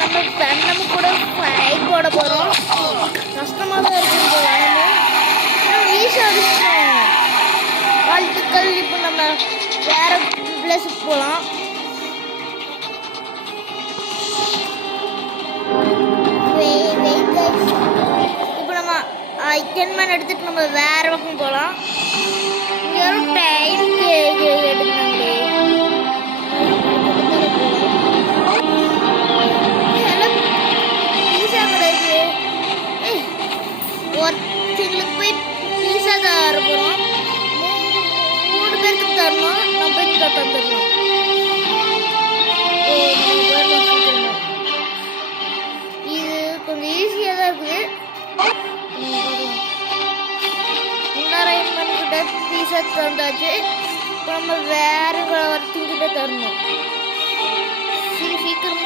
நம்ம வெண்ணம் கூட ஃபைட் போட போகிறோம். கஷ்டமாக தான் இருக்கும் இந்த வெண்ணம். ஈஸியாக அடிச்சிட்டோம். வாழ்த்துக்கள். இப்போ நம்ம வேறு பிளேஸுக்கு போகலாம். இப்போ நம்ம 10 மணி எடுத்துட்டு நம்ம வேறு பக்கம் போகலாம். யாரும் டைம் எடுக்கிறாங்களே. பீஸா கிடையாது. ஒருத்தங்களுக்கு போய் பீஸா தர போகிறோம். 3 பேருக்கு தரணும். நம்ம போய் தந்துடணும். இது கொஞ்சம் ஈஸியாக தான் இருக்குது. கிட்ட பீஸா தந்தாச்சு. இப்போ நம்ம வேறு ஒருத்தங்கிட்ட தரணும். சீக்கிரம்